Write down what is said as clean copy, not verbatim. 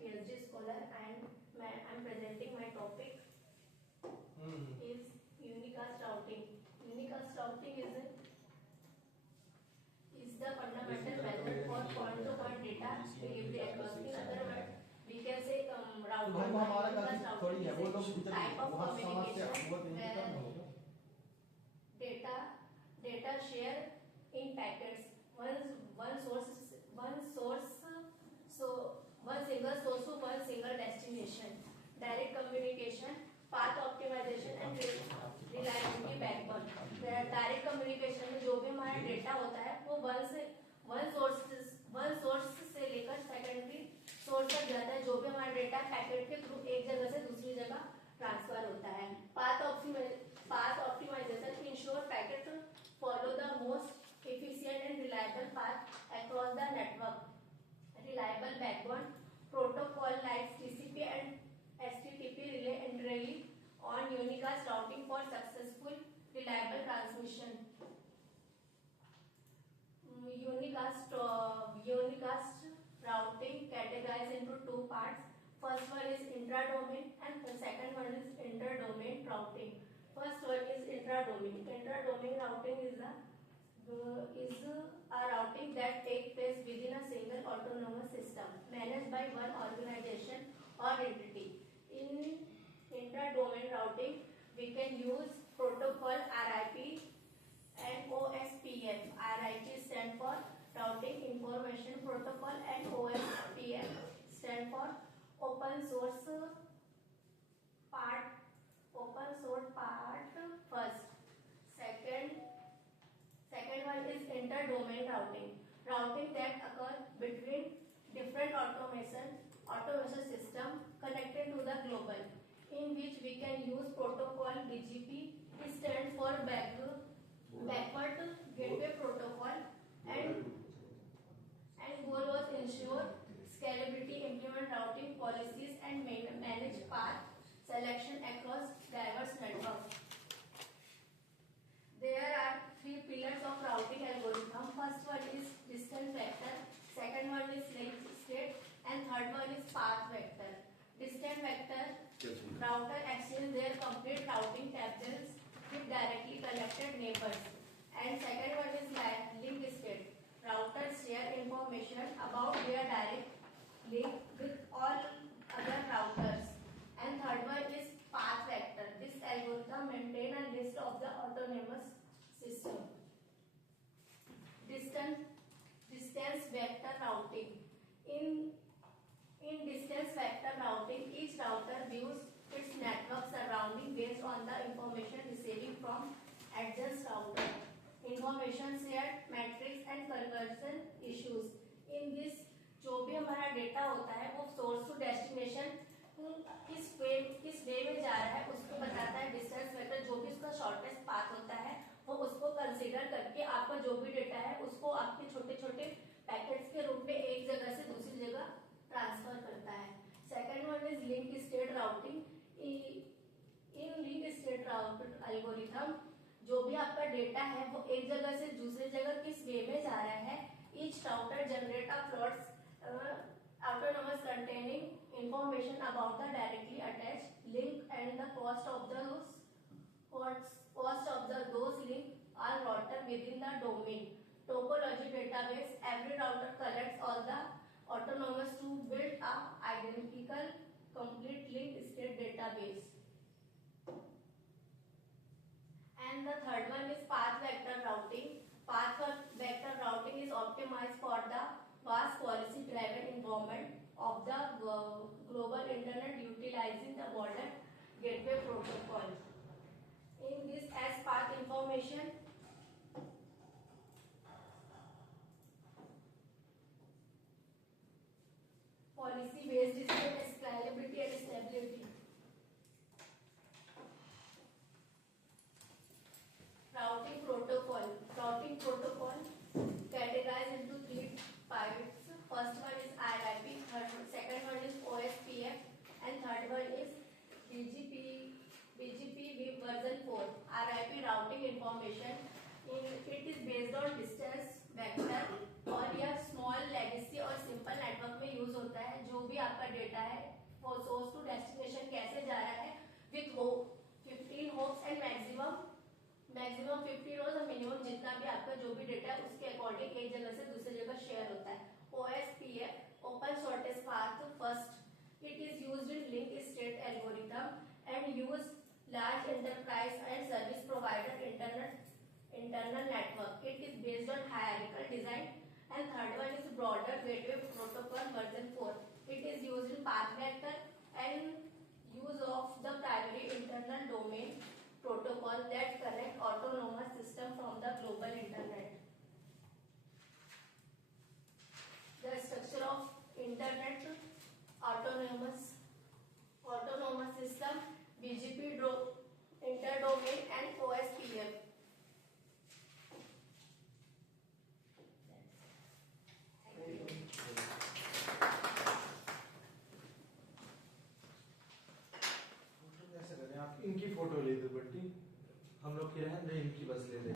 PhD scholar, and I'm presenting my topic is unicast routing. Unicast routing is the fundamental method for point-to-point data delivery across. In other words, we can say routing unicast routing is a type of communication where data share in packets. One single source to one single destination. Direct communication, path optimization and reliability backbone. Direct communication में जो भी हमारा data होता है वो one source से लेकर secondary source तक जाता है. जो भी हमारा डेटा पैकेट के थ्रू एक जगह से दूसरी जगह ट्रांसफर होता है. Path optimisation ensure packet follow the most efficient and reliable path across the network. Reliable backbone protocol like TCP and HTTP rely entirely on unicast routing for successful reliable transmission. Unicast routing categorized into two parts. First one is intra-domain and the second one is inter-domain routing. First one is intra-domain. Intra-domain routing is a routing that takes place within a single autonomous system managed by one organization or entity. In intra-domain routing, we can use protocol RIP and OSPF. RIP stands for Routing Information Protocol and OSPF stands for Open Source Part first. Second one is inter-domain routing. Routing that occurs between different automation system connected to the global, in which we can use protocol BGP. It stands for backward gateway protocol, and goal was ensure scalability, implement routing policies and manage path selection across diverse networks. There are three pillars of routing algorithm. First one is distance vector, second one is link state, and third one is path vector. Distance vector, router exchange their complete routing tables with directly connected neighbors. And second one is link state. Routers share information about their direct link with all other routers. And third one is path vector. This algorithm maintains a list of the autonomous system. Distance vector routing. In distance vector routing, each router views its network surrounding based on the information receiving from adjacent router. Information shared, metrics and conversion issues. In this, जो भी हमारा data होता है वो source to destination किस वे में जा रहा है उसको बताता है डिस्टेंस वेक्टर. जो भी उसका शॉर्टेस्ट पाथ होता है वो उसको कंसीडर करके आपका जो भी डेटा है उसको आपके छोटे छोटे पैकेट्स के रूप में एक जगह से दूसरी जगह ट्रांसफर करता है. Second one is link state routing. In link state routing algorithm जो भी आपका डेटा है वो एक जगह से दूसरी जगह किस वे में जा रहा है. Each router generate a floats autonomous containing information about the directly attached link and the cost of those link are routed within the domain. Topology database. Every router collects all the autonomous to build a identical complete link state database. And the third one is path vector routing. Path vector routing is optimized for the vast policy driven environment of the global internet utilizing the modern gateway protocol. In this, as path information policy based scalability and stability. Routing protocol categorized into three parts. First one is RIP, second one is OSPF, and third one is BGP version 4. RIP routing information. It is based on distance vector और यह small legacy और simple network में use होता है. जो भी आपका data source to destination कैसे जा रहा है with 15 hopes and maximum 15 hopes और मिनिमम जितना भी आपका जो भी डेटा है उसके अकॉर्डिंग एक जगह से दूसरी जगह शेयर होता है। OSPF open shortest path first it is used in link state algorithm and use large enterprise and service provider internal network. It is based on hierarchical design. And third one is broader gateway protocol version 4. It is used in path vector and use of the primary internal domain protocol that connect autonomous system from the global internet. The structure of internet autonomous system, BGP interdomain and OSPF. इनकी photo ले दो बट्टी, हम लोग के रहन दे, इनकी बस ले दे।